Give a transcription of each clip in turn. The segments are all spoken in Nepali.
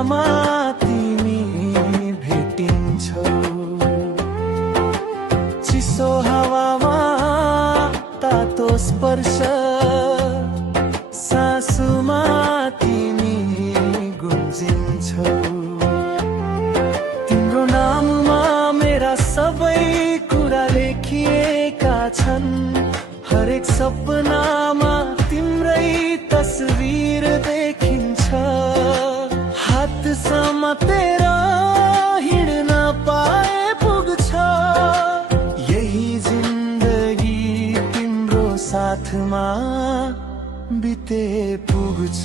बेलामा तिमी भेटिन्छौ, चिसो हावामा तातो स्पर्श, सासुमा तिमी गुन्जिन्छौ। तिम्रो नाममा मेरा सबै कुरा लेखिएका छन्, हरेक सपनामा तिम्रै तस्बिर देखिन्छ। हात समातेर हिँड्न पाए पुग्छ, यही जिन्दगी तिम्रो साथमा बिते पुग्छ।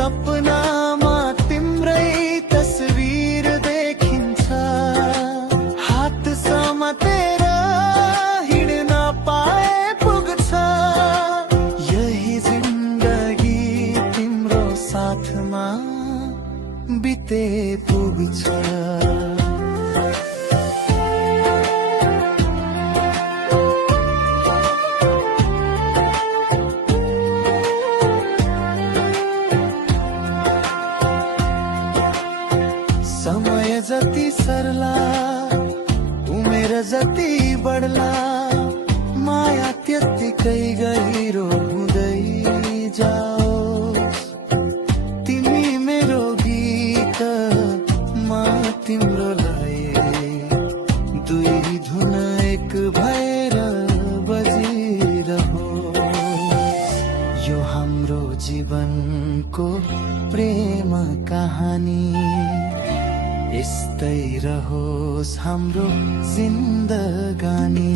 सपनामा तिम्रै तस्बिर देखिन्छ, हात समातेर हिँड्न पाए पुग्छ, यही जिन्दगी तिम्रो साथमा बिते पुग्छ। समय जति सर्ला उमेर जति बढ्ला, माया त्यत्तिकै गहिरो हुँदै जाओस्। तिमी मेरो गीत म तिम्रो लय, दुई धुन एक भएर बजिरहोस्। यो हाम्रो जीवनको प्रेम कहानी, यस्तै रहोस् हाम्रो जिन्दगानी।